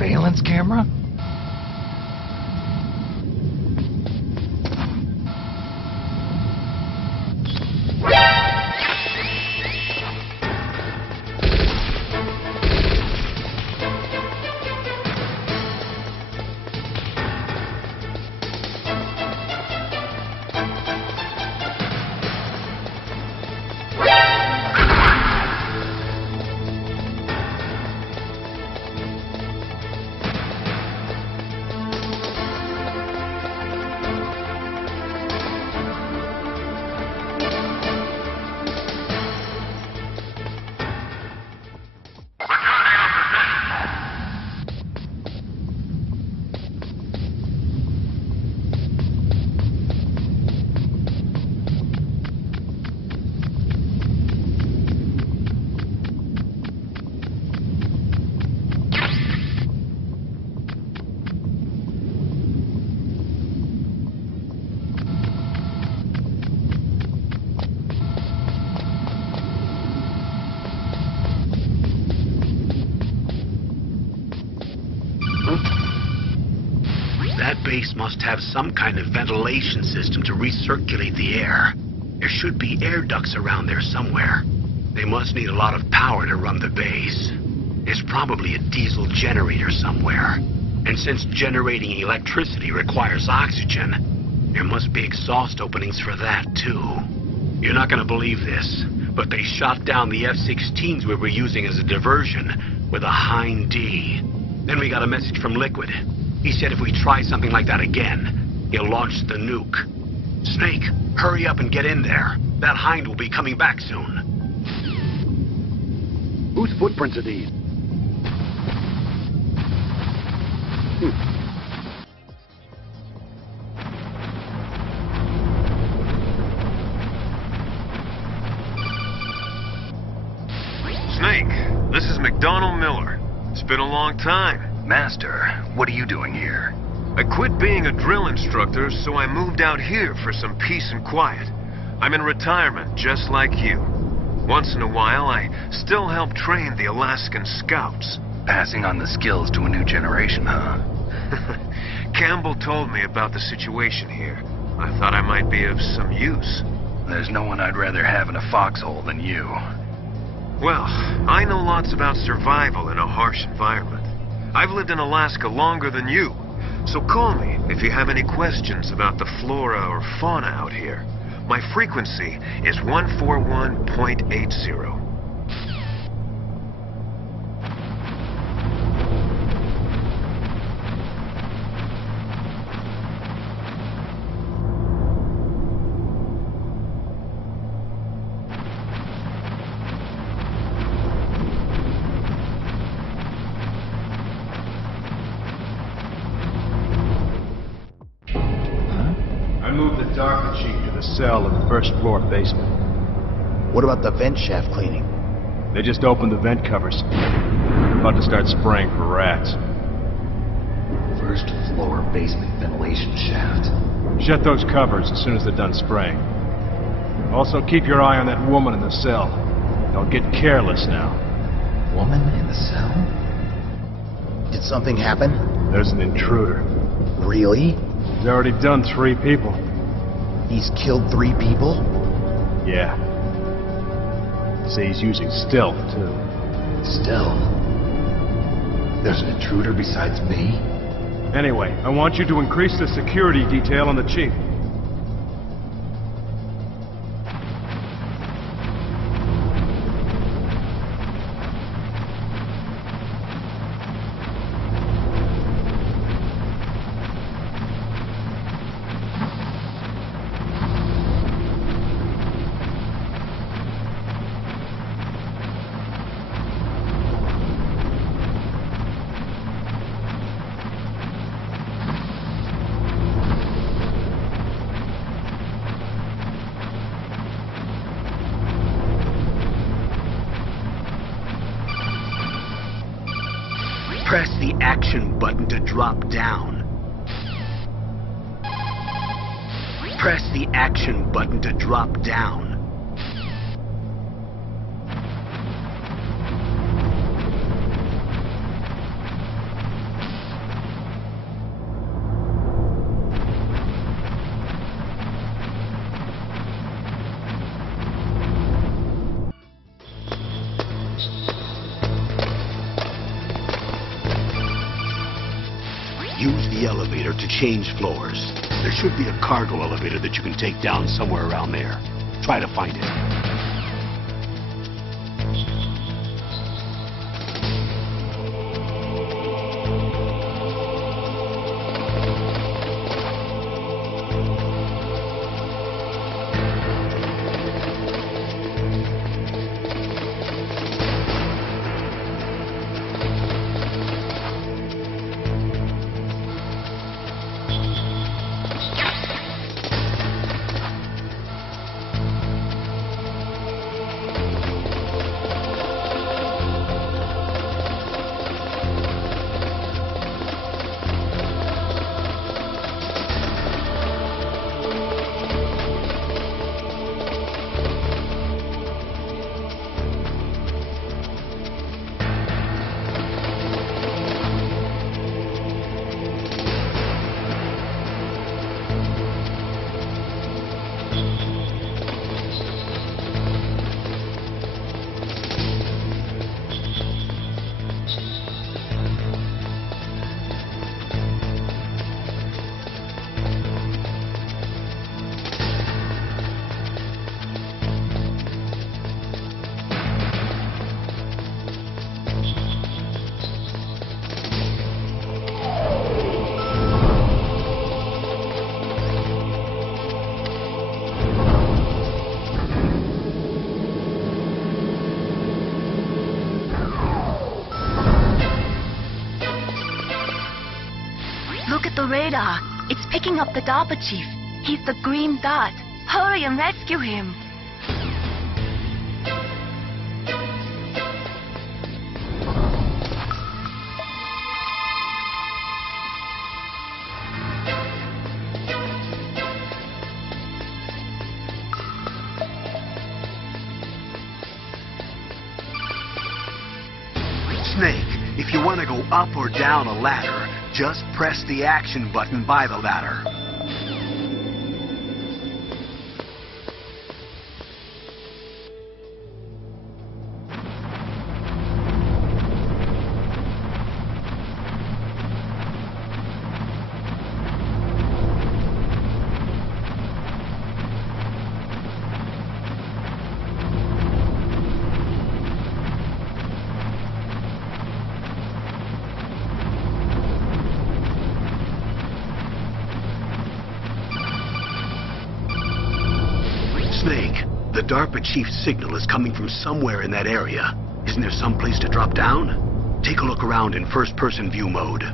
surveillance camera? That base must have some kind of ventilation system to recirculate the air. There should be air ducts around there somewhere. They must need a lot of power to run the base. There's probably a diesel generator somewhere. And since generating electricity requires oxygen, there must be exhaust openings for that too. You're not gonna believe this, but they shot down the F-16s we were using as a diversion with a Hind D. Then we got a message from Liquid. He said if we try something like that again, he'll launch the nuke. Snake, hurry up and get in there. That Hind will be coming back soon. Whose footprints are these? Snake, this is McDonald Miller. It's been a long time. Master, what are you doing here? I quit being a drill instructor, so I moved out here for some peace and quiet. I'm in retirement, just like you. Once in a while, I still help train the Alaskan Scouts. Passing on the skills to a new generation, huh? Campbell told me about the situation here. I thought I might be of some use. There's no one I'd rather have in a foxhole than you. Well, I know lots about survival in a harsh environment. I've lived in Alaska longer than you, so call me if you have any questions about the flora or fauna out here. My frequency is 141.80. Darker Chief to the cell in the first floor basement. What about the vent shaft cleaning? They just opened the vent covers. About to start spraying for rats. First floor basement ventilation shaft. Shut those covers as soon as they're done spraying. Also keep your eye on that woman in the cell. Don't get careless now. Woman in the cell? Did something happen? There's an intruder. Really? He's already done 3 people. He's killed 3 people? Yeah. Say he's using stealth, too. Stealth? There's an intruder besides me? Anyway, I want you to increase the security detail on the Chief. Press the action button to drop down. Press the action button to drop down. Use the elevator to change floors. There should be a cargo elevator that you can take down somewhere around there. Try to find it. Look at the radar. It's picking up the DARPA chief. He's the green dot. Hurry and rescue him. Snake, if you want to go up or down a ladder, just press the action button by the ladder. Snake, the DARPA chief's signal is coming from somewhere in that area. Isn't there some place to drop down? Take a look around in first-person view mode.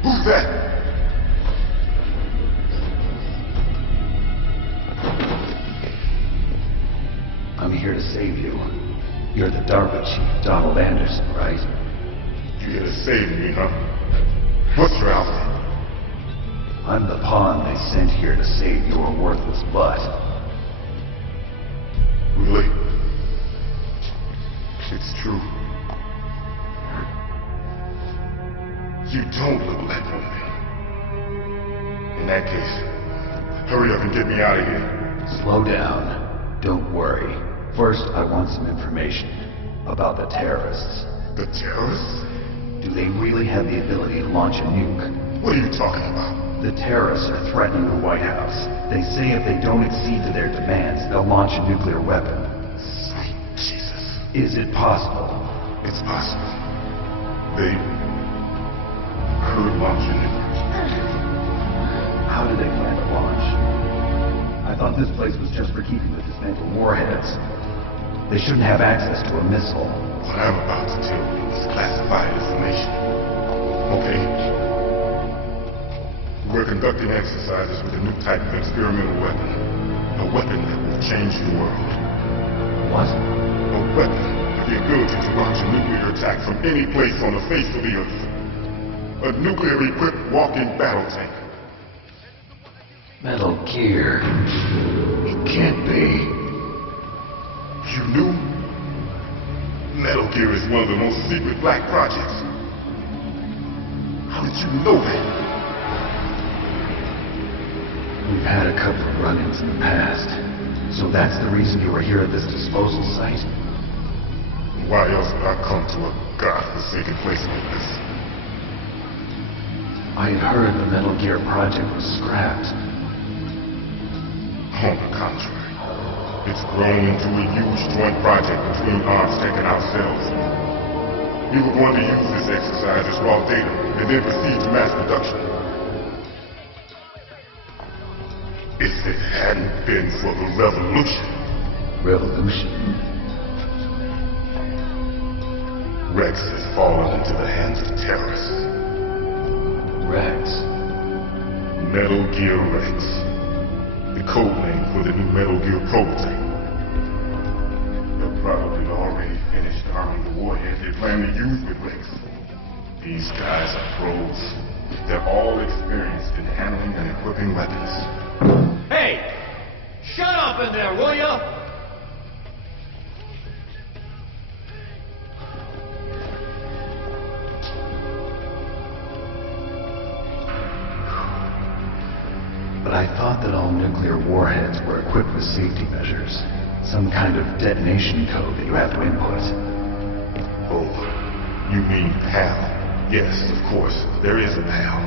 Who's that? I'm here to save you. You're the DARPA chief, Donald Anderson, right? You here to save me, huh? What's your outfit? I'm the pawn they sent here to save your worthless butt. Really? It's true. You don't look like one of them. In that case, hurry up and get me out of here. Slow down. Don't worry. First, I want some information about the terrorists. The terrorists? Do they really have the ability to launch a nuke? What are you talking about? The terrorists are threatening the White House. They say if they don't accede to their demands, they'll launch a nuclear weapon. Sweet Jesus. Is it possible? It's possible. They could launch a nuke. How do they plan to launch? I thought this place was just for keeping the dismantled warheads. They shouldn't have access to a missile. What I'm about to tell you is classified information. Okay? We're conducting exercises with a new type of experimental weapon. A weapon that will change the world. What? A weapon with the ability to launch a nuclear attack from any place on the face of the Earth. A nuclear-equipped walking battle tank. Metal Gear. It can't be. You knew? Metal Gear is one of the most secret black projects. How did you know that? We've had a couple of run-ins in the past. So that's the reason you were here at this disposal site? Why else would I come to a godforsaken place like this? I had heard the Metal Gear project was scrapped. On the contrary, it's grown into a huge joint project between Armstech and ourselves. We were going to use this exercise as raw data and then proceed to mass production. If it hadn't been for the revolution. Revolution? Rex has fallen into the hands of terrorists. Rex. Metal Gear Rex. The code name for the new Metal Gear prototype. They're probably already finished arming the warhead they plan to use with Rex. These guys are pros. They're all experienced in handling and equipping weapons. Hey! Shut up in there, will ya? But I thought that all nuclear warheads were equipped with safety measures. Some kind of detonation code that you have to input. Oh, you mean PAL? Yes, of course, there is a PAL.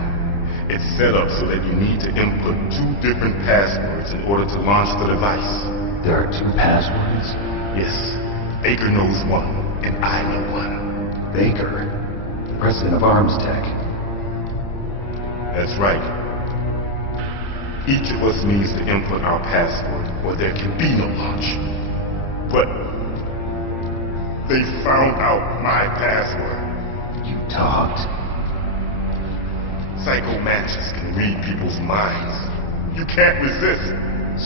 It's set up so that you need to input 2 different passwords in order to launch the device. There are 2 passwords? Yes, Baker knows one, and I know one. Baker? President of Armstech. That's right. Each of us needs to input our password, or there can be no launch. But they found out my password. You talked? Psycho Mantis can read people's minds. You can't resist.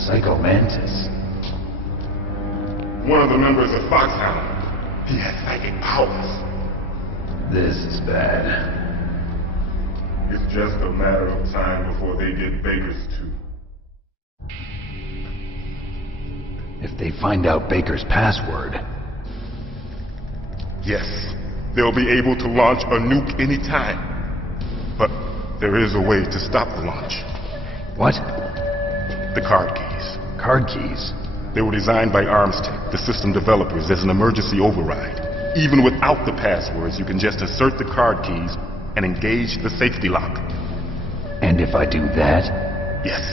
Psycho Mantis? One of the members of Foxhound. He has psychic powers. This is bad. It's just a matter of time before they get Baker's too. If they find out Baker's password... Yes, they'll be able to launch a nuke anytime. But there is a way to stop the launch. What? The card keys. Card keys? They were designed by Armstech, the system developers, as an emergency override. Even without the passwords, you can just insert the card keys and engage the safety lock. And if I do that? Yes.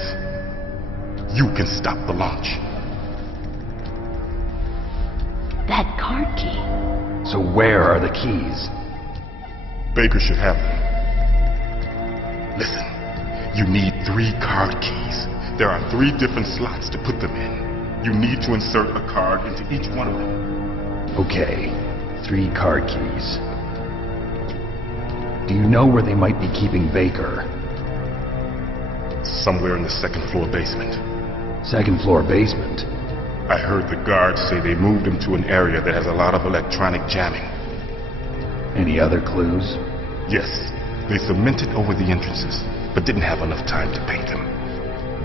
You can stop the launch. That card key. So where are the keys? Baker should have them. Listen, you need 3 card keys. There are 3 different slots to put them in. You need to insert a card into each one of them. Okay, 3 card keys. Do you know where they might be keeping Baker? Somewhere in the 2nd floor basement. 2nd floor basement? I heard the guards say they moved him to an area that has a lot of electronic jamming. Any other clues? Yes, they cemented over the entrances, but didn't have enough time to paint them.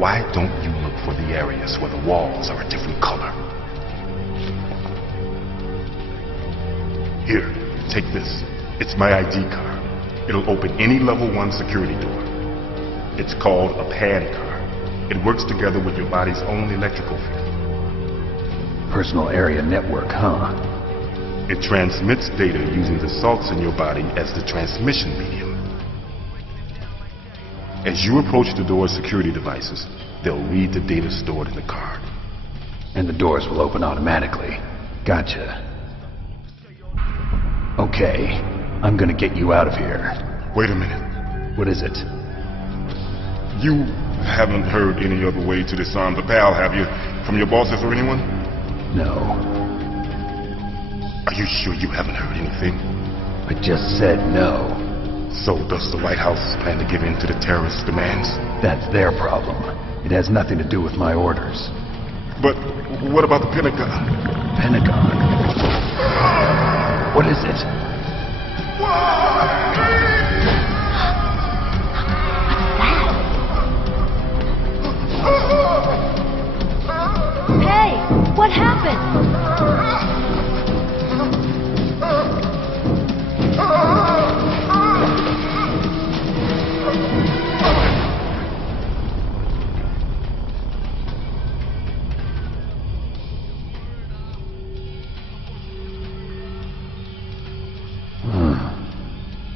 Why don't you look for the areas where the walls are a different color? Here, take this. It's my ID card. It'll open any level 1 security door. It's called a PAN card. It works together with your body's own electrical field. Personal area network, huh? It transmits data using the salts in your body as the transmission medium. As you approach the door's security devices, they'll read the data stored in the card. And the doors will open automatically. Gotcha. Okay, I'm gonna get you out of here. Wait a minute. What is it? You haven't heard any other way to disarm the PAL, have you? From your bosses or anyone? No. Are you sure you haven't heard anything? I just said no. So does the White House plan to give in to the terrorists' demands? That's their problem. It has nothing to do with my orders. But what about the Pentagon? Pentagon? What is it?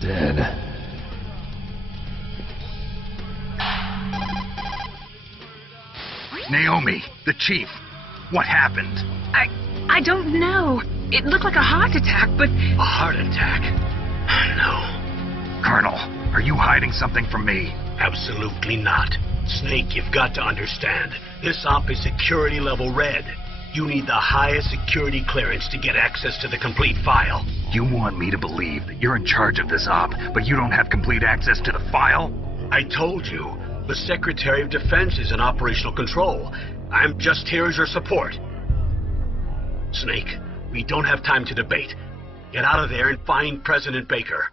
dead. Naomi, the chief. What happened? I don't know. It looked like a heart attack, but... A heart attack? No. Colonel, are you hiding something from me? Absolutely not. Snake, you've got to understand. This op is security level red. You need the highest security clearance to get access to the complete file. You want me to believe that you're in charge of this op, but you don't have complete access to the file? I told you. The Secretary of Defense is in operational control. I'm just here as your support. Snake, we don't have time to debate. Get out of there and find President Baker.